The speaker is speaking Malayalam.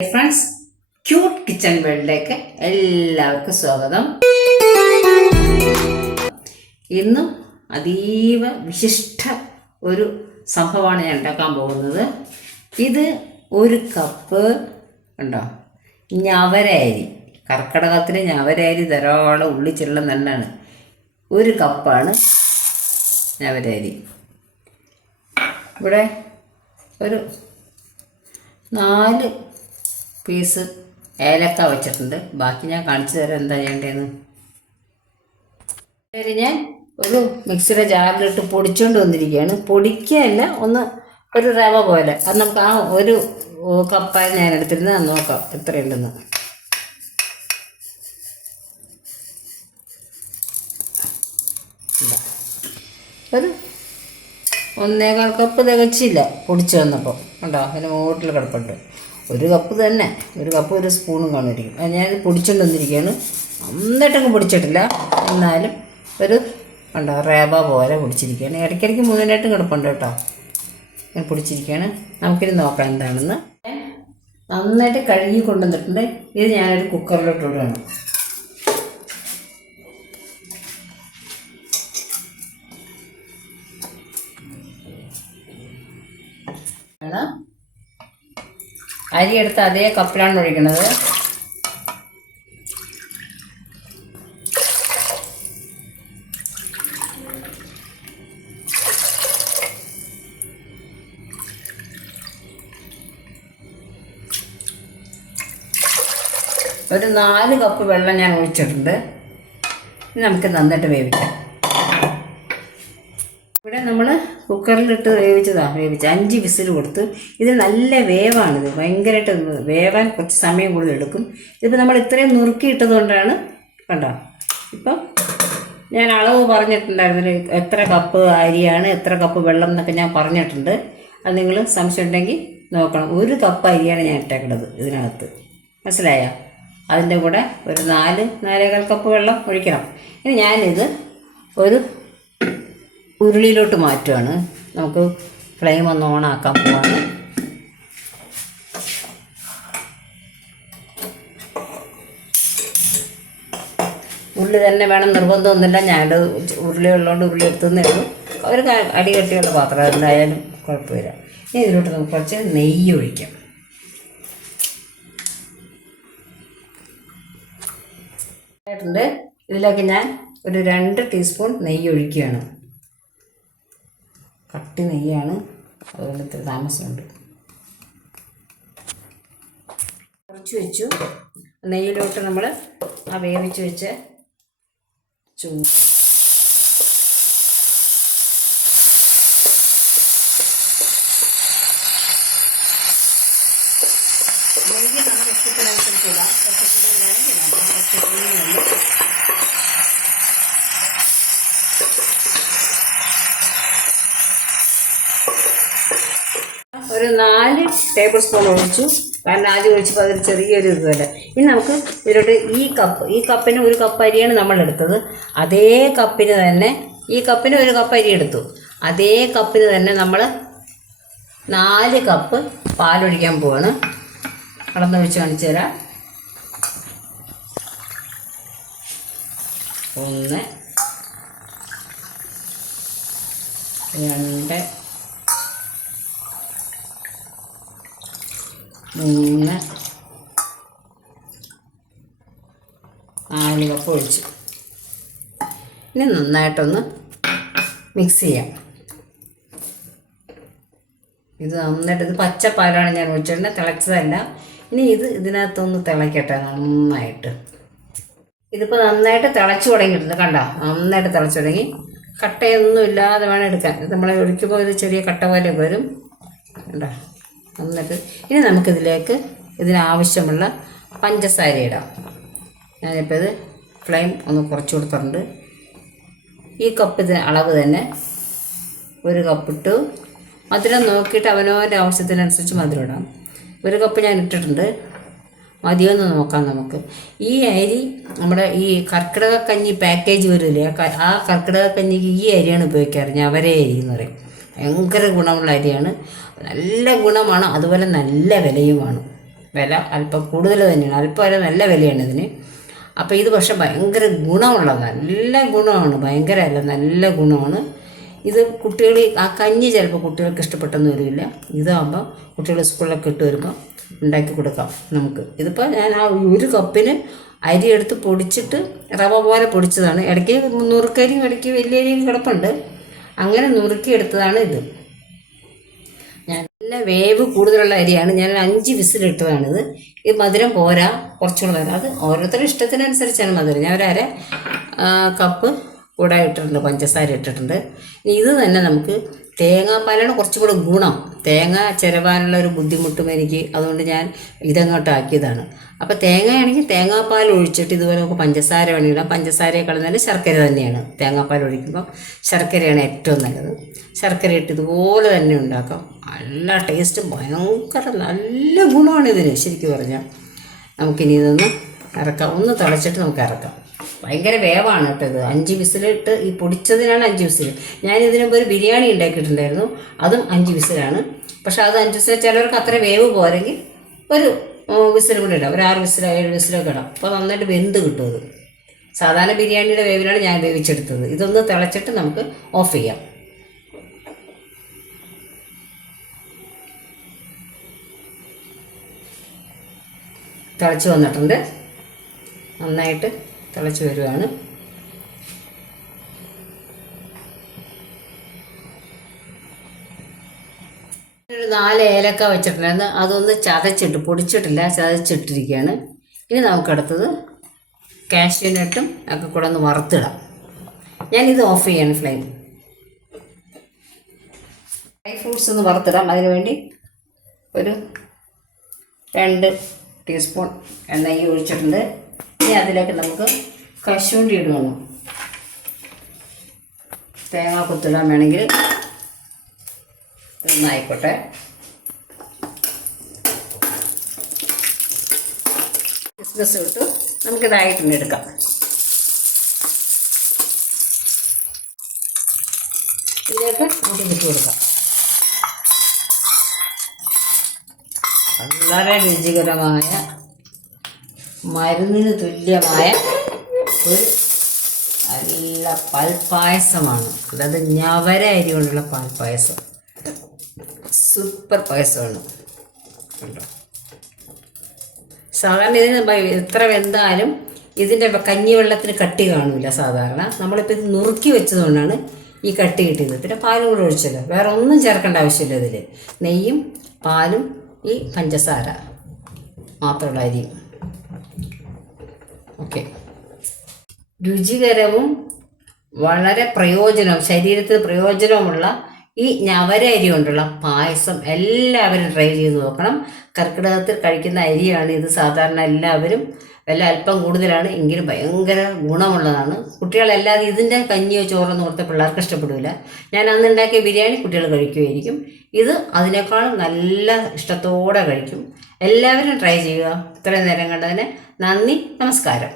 ഫ്രണ്ട്സ് ക്യൂട്ട് കിച്ചൺ വേൾഡിലേക്ക് എല്ലാവർക്കും സ്വാഗതം. ഇന്നും അതീവ വിശിഷ്ട ഒരു സംഭവമാണ് ഞാൻ ഉണ്ടാക്കാൻ പോകുന്നത്. ഇത് ഒരു കപ്പ് ഉണ്ടോ? ഞവരരി കർക്കിടകത്തിന് ഞവരരി ധാരാളം ഉള്ളിച്ചുള്ള നല്ലതാണ് ഒരു കപ്പാണ് ഞവരരി ഇവിടെ ഒരു നാല് പീസ് ഏലക്ക വെച്ചിട്ടുണ്ട്. ബാക്കി ഞാൻ കാണിച്ചു തരാം എന്താ ചെയ്യേണ്ടതെന്ന്. ഞാൻ ഒരു മിക്സിയുടെ ജാറിലിട്ട് പൊടിച്ചുകൊണ്ട് വന്നിരിക്കുകയാണ്. പൊടിക്കുകയല്ല ഒന്ന് ഒരു റവ പോലെ. അത് നമുക്ക് ആ ഒരു കപ്പായി ഞാൻ എടുത്തിരുന്ന് അത് നോക്കാം എത്രയുണ്ടെന്ന്. ഒരു ഒന്നേകാൽ കപ്പ് തികച്ചില്ല പൊടിച്ചു വന്നപ്പോൾ. ഉണ്ടോ അതിന് മൂട്ടിൽ കിടപ്പുണ്ട്. ഒരു കപ്പ് തന്നെ. ഒരു കപ്പ് ഒരു സ്പൂണും കാണുമായിരിക്കും അത് ഞാൻ പൊടിച്ചുകൊണ്ട് വന്നിരിക്കുകയാണ് നന്നായിട്ടങ്ങ് പൊടിച്ചിട്ടില്ല. എന്നാലും ഒരു ഉണ്ടോ റേബ പോലെ പൊടിച്ചിരിക്കുകയാണ് ഇടയ്ക്കിടയ്ക്ക് മുഴുവനായിട്ടും കിടപ്പുണ്ട് കേട്ടോ. ഞാൻ പൊടിച്ചിരിക്കുകയാണ് നമുക്കിനി നോക്കാം എന്താണെന്ന്. നന്നായിട്ട് കഴുകി കൊണ്ടുവന്നിട്ടുണ്ട്. ഇത് ഞാനൊരു കുക്കറിലോട്ട് ഇടുകയാണ്. ആണ് അരി എടുത്ത് അതേ കപ്പിലാണ് ഒഴിക്കണത് ഒരു നാല് കപ്പ് വെള്ളം ഞാൻ ഒഴിച്ചിട്ടുണ്ട്. നമുക്ക് നന്നായിട്ട് വേവിക്കാം. ഇവിടെ നമ്മൾ കുക്കറിലിട്ട് വേവിച്ചതാണ് വേവിച്ച അഞ്ച് വിസിൽ കൊടുത്ത് ഇത് നല്ല വേവാണിത് ഭയങ്കരമായിട്ട് വേവാൻ കുറച്ച് സമയം കൂടുതൽ എടുക്കും. ഇതിപ്പോൾ നമ്മൾ ഇത്രയും നുറുക്കിയിട്ടതുകൊണ്ടാണ് കണ്ടോ? ഇപ്പം ഞാൻ അളവ് പറഞ്ഞിട്ടുണ്ടായിരുന്നു എത്ര കപ്പ് അരിയാണ് എത്ര കപ്പ് വെള്ളം എന്നൊക്കെ ഞാൻ പറഞ്ഞിട്ടുണ്ട്. അത് നിങ്ങൾ സംശയം ഉണ്ടെങ്കിൽ നോക്കണം. ഒരു കപ്പ് അരിയാണ് ഞാൻ ഇട്ടേക്കുന്നത് ഇതിനകത്ത്. മനസ്സിലായോ? അതിന്റെ കൂടെ ഒരു നാല് നാലേകാൽ കപ്പ് വെള്ളം ഒഴിക്കണം. ഇനി ഞാനിത് ഒരു ഉരുളിയിലോട്ട് മാറ്റുവാണ്. നമുക്ക് ഫ്ലെയിം ഒന്ന് ഓണാക്കാൻ പോവാണ്. ഉരുളി തന്നെ വേണം നിർബന്ധമൊന്നുമില്ല ഞാൻ ഉരുളി ഉള്ളതുകൊണ്ട് ഉരുളി എടുത്തുന്നേ ഉള്ളൂ. ഒരു അടി കെട്ടിയുള്ള പാത്രം എന്തായാലും കുഴപ്പമില്ല. ഇനി ഇതിലോട്ട് നമുക്ക് കുറച്ച് നെയ്യ് ഒഴിക്കാം. ഇതിലേക്ക് ഞാൻ ഒരു രണ്ട് ടീസ്പൂൺ നെയ്യ് ഒഴിക്കുകയാണ്. കട്ടി നെയ്യാണ് അതുകൊണ്ട് ഇത്തിരി താമസമുണ്ട് കുറച്ച് വെച്ചു. നെയ്യിലോട്ട് നമ്മൾ ആ വേവിച്ച് വെച്ച് ചൂ നെയ്യ് നമ്മുടെ ഇഷ്ടത്തിനനുസരിച്ച് ഇടാം കുറച്ച് കൂടുതൽ വേണമെങ്കിൽ കുറച്ച് നാല് ടേബിൾ സ്പൂൺ ഒഴിച്ചു. കാരണം ആദ്യം ഒഴിച്ചപ്പോൾ അതൊരു ചെറിയൊരു ഇതുപോലെ. ഇനി നമുക്ക് ഇതിലോട്ട് ഈ കപ്പ് ഈ കപ്പിന് ഒരു കപ്പ് അരിയാണ് നമ്മൾ എടുത്തത്. അതേ കപ്പിന് തന്നെ ഈ കപ്പിന് ഒരു കപ്പ് അരി എടുത്തു. അതേ കപ്പിന് തന്നെ നമ്മൾ നാല് കപ്പ് പാലൊഴിക്കാൻ പോവാണ്. കടന്ന് വെച്ച് കാണിച്ചു തരാം. ഒന്ന് രണ്ട് മൂന്ന് നാല് കപ്പ് ഒഴിച്ചു. ഇനി നന്നായിട്ടൊന്ന് മിക്സ് ചെയ്യാം. ഇത് നന്നായിട്ട് ഇത് പച്ചപ്പാലാണ് ഞാൻ ഒഴിച്ചിട്ടുണ്ട് തിളച്ചതല്ല. ഇനി ഇത് ഇതിനകത്തൊന്ന് തിളയ്ക്കട്ടെ നന്നായിട്ട്. ഇതിപ്പോൾ നന്നായിട്ട് തിളച്ചു തുടങ്ങിയിട്ടുണ്ട്. കണ്ടോ? നന്നായിട്ട് തിളച്ചു തുടങ്ങി. കട്ടയൊന്നും ഇല്ലാതെ വേണം എടുക്കാൻ. നമ്മളെ ഒഴിക്കുമ്പോൾ ഒരു ചെറിയ കട്ട പോലെ വരും. കണ്ടോ? എന്നിട്ട് ഇനി നമുക്കിതിലേക്ക് ഇതിനാവശ്യമുള്ള പഞ്ചസാര ഇടാം. ഞാനിപ്പോൾ ഇത് ഫ്ലെയിം ഒന്ന് കുറച്ച് കൊടുത്തിട്ടുണ്ട്. ഈ കപ്പ് അളവ് തന്നെ ഒരു കപ്പിട്ടു മധുരം നോക്കിയിട്ട് അവനവന്റെ ആവശ്യത്തിനനുസരിച്ച് മധുരം ഇടാം. ഒരു കപ്പ് ഞാൻ ഇട്ടിട്ടുണ്ട്. മതിയൊന്ന് നോക്കാം നമുക്ക്. ഈ അരി നമ്മുടെ ഈ കർക്കിടക കഞ്ഞി പാക്കേജ് വരില്ലേ ആ കർക്കിടക കഞ്ഞിക്ക് ഈ അരിയാണ് ഉപയോഗിക്കാറ്. ഞാൻ അവരെ അരി എന്ന് പറയും. ഭയങ്കര ഗുണമുള്ള അരിയാണ്. നല്ല ഗുണമാണ്. അതുപോലെ നല്ല വിലയുമാണ്. വില അല്പം കൂടുതൽ തന്നെയാണ്. അല്പം വരെ നല്ല വിലയാണ് ഇതിന്. അപ്പോൾ ഇത് പക്ഷെ ഭയങ്കര ഗുണമുള്ളതാണ് നല്ല ഗുണമാണ്. ഭയങ്കര അല്ല നല്ല ഗുണമാണ്. ഇത് കുട്ടികൾ ആ കഞ്ഞി ചിലപ്പോൾ കുട്ടികൾക്ക് ഇഷ്ടപ്പെട്ടെന്ന് വരില്ല. ഇതാകുമ്പോൾ കുട്ടികൾ സ്കൂളിലൊക്കെ ഇട്ട് വരുമ്പോൾ ഉണ്ടാക്കി കൊടുക്കാം നമുക്ക്. ഇതിപ്പോൾ ഞാൻ ആ ഒരു കപ്പിന് അരി എടുത്ത് പൊടിച്ചിട്ട് റവ പോലെ പൊടിച്ചതാണ്. ഇടയ്ക്ക് നുറുക്കരിയും ഇടയ്ക്ക് വലിയ അരിയും കിടപ്പുണ്ട്. അങ്ങനെ നുറുക്കിയെടുത്തതാണ് ഇത്. ഞാൻ നല്ല വേവ് കൂടുതലുള്ള അരിയാണ്. ഞാൻ അഞ്ച് വിസിലിട്ടതാണിത്. ഇത് മധുരം പോരാ കുറച്ചുകൂടെ വരാം. അത് ഓരോരുത്തരുടെ ഇഷ്ടത്തിനനുസരിച്ചാണ് മധുരം. ഞാൻ ഒരു അര ആ, കപ്പ് കൂടെ ഇട്ടിട്ടുണ്ട് പഞ്ചസാര ഇട്ടിട്ടുണ്ട്. ഇത് തന്നെ നമുക്ക് തേങ്ങാപ്പാലാണ് കുറച്ചും കൂടെ ഗുണം. തേങ്ങ ചിരവാനുള്ള ഒരു ബുദ്ധിമുട്ടും എനിക്ക് അതുകൊണ്ട് ഞാൻ ഇതങ്ങോട്ട് ആക്കിയതാണ് അപ്പോൾ തേങ്ങയാണെങ്കിൽ തേങ്ങാപ്പാൽ ഒഴിച്ചിട്ട് ഇതുപോലെ നമുക്ക് പഞ്ചസാര വേണമെങ്കിൽ ഇടാം. പഞ്ചസാരയെ നല്ല ശർക്കര തന്നെയാണ്. തേങ്ങാപ്പാൽ ഒഴിക്കുമ്പോൾ ശർക്കരയാണ് ഏറ്റവും നല്ലത്. ശർക്കര ഇട്ട് ഇതുപോലെ തന്നെ ഉണ്ടാക്കാം. നല്ല ടേസ്റ്റ് ഭയങ്കര നല്ല ഗുണമാണ് ഇതിന് ശരിക്കും പറഞ്ഞാൽ. നമുക്കിനി ഇതൊന്ന് ഇറക്കാം ഒന്ന് തിളച്ചിട്ട് നമുക്ക് ഇറക്കാം ഭയങ്കര വേവാണ് കേട്ടോ ഇത് അഞ്ച് വിസിലിട്ട് ഈ പൊടിച്ചതിനാണ് അഞ്ച് വിസിൽ. ഞാൻ ഇതിനു മുമ്പ് ഒരു ബിരിയാണി ഉണ്ടാക്കിയിട്ടുണ്ടായിരുന്നു. അതും അഞ്ച് വിസിലാണ്. പക്ഷെ അത് അഞ്ച് വിസിൽ ചിലവർക്ക് അത്ര വേവ് പോരെങ്കിൽ ഒരു വിസിൽ കൂടെ ഇടാം. ഒരു ആറ് വിസിലോ ഏഴ് വിസിലൊക്കെ ഇടാം. അപ്പോൾ നന്നായിട്ട് വെന്ത് കിട്ടും അത്. സാധാരണ ബിരിയാണിയുടെ വേവിലാണ് ഞാൻ വേവിച്ചെടുത്തത്. ഇതൊന്ന് തിളച്ചിട്ട് നമുക്ക് ഓഫ് ചെയ്യാം. തിളച്ച് വന്നിട്ടുണ്ട്. നന്നായിട്ട് തിളച്ച് വരുവാണ്. നാല് ഏലക്ക വെച്ചിട്ടുണ്ടായിരുന്നു. അതൊന്ന് ചതച്ചിട്ട് പൊടിച്ചിട്ടില്ല ചതച്ചിട്ടിരിക്കുകയാണ്. ഇനി നമുക്കടുത്തത് കാഷ്യൂനട്ടും ഒക്കെ കൂടെ ഒന്ന് വറുത്തിടാം. ഞാനിത് ഓഫ് ചെയ്യാണ് ഫ്ലെയിം ഡ്രൈ ഫ്രൂട്ട്സ് ഒന്ന് വറുത്തിടാം. അതിനുവേണ്ടി ഒരു രണ്ട് ടീസ്പൂൺ എണ്ണ ഒഴിച്ചിട്ടുണ്ട്. ഇനി അതിലേക്ക് നമുക്ക് കശുണ്ടി ഇടണം തേങ്ങ കുത്തിടാൻ വേണമെങ്കിൽ നന്നായിക്കോട്ടെ കിസ്മസ് ഇട്ടു. നമുക്കിതായിട്ടുണ്ട് എടുക്കാം. ഇതിലേക്ക് നമുക്ക് ഇട്ട് കൊടുക്കാം. വളരെ രുചികരമായ മരുന്നിന് തുല്യമായ ഒരു നല്ല പാൽപ്പായസമാണ്. അതായത് ഞവര അരി കൊണ്ടുള്ള പാൽപ്പായസം. സൂപ്പർ പായസമാണ്. സാധാരണ ഇതിന് എത്ര വെന്താലും ഇതിന്റെ കഞ്ഞിവെള്ളത്തിന് കട്ടി കാണില്ല സാധാരണ. നമ്മളിപ്പോൾ ഇത് നുറുക്കി വെച്ചതുകൊണ്ടാണ് ഈ കട്ടി കിട്ടിയത്. പിന്നെ പാലും കൂടെ ഒഴിച്ചല്ലോ. വേറെ ഒന്നും ചേർക്കേണ്ട ആവശ്യമില്ല ഇതിൽ നെയ്യും പാലും ഈ പഞ്ചസാര മാത്രമുള്ള അരിയും ഓക്കെ രുചികരവും വളരെ പ്രയോജനം ശരീരത്തിന് പ്രയോജനമുള്ള ഈ ഞവര അരി കൊണ്ടുള്ള പായസം എല്ലാവരും ട്രൈ ചെയ്ത് നോക്കണം. കർക്കിടകത്തിൽ കഴിക്കുന്ന അരിയാണ് ഇത് സാധാരണ എല്ലാവരും വില അല്പം കൂടുതലാണ് എങ്കിലും ഭയങ്കര ഗുണമുള്ളതാണ്. കുട്ടികളല്ലാതെ ഇതിന്റെ കഞ്ഞിയോ ചോറോ കൊടുത്ത പിള്ളേർക്ക് ഇഷ്ടപ്പെടില്ല ഞാൻ അന്ന് ഉണ്ടാക്കിയ ബിരിയാണി കുട്ടികൾ കഴിക്കുമായിരിക്കും ഇത് അതിനേക്കാളും നല്ല ഇഷ്ടത്തോടെ കഴിക്കും. എല്ലാവരും ട്രൈ ചെയ്യുക. ഇത്രയും നേരം കണ്ടതിന് നന്ദി നമസ്കാരം.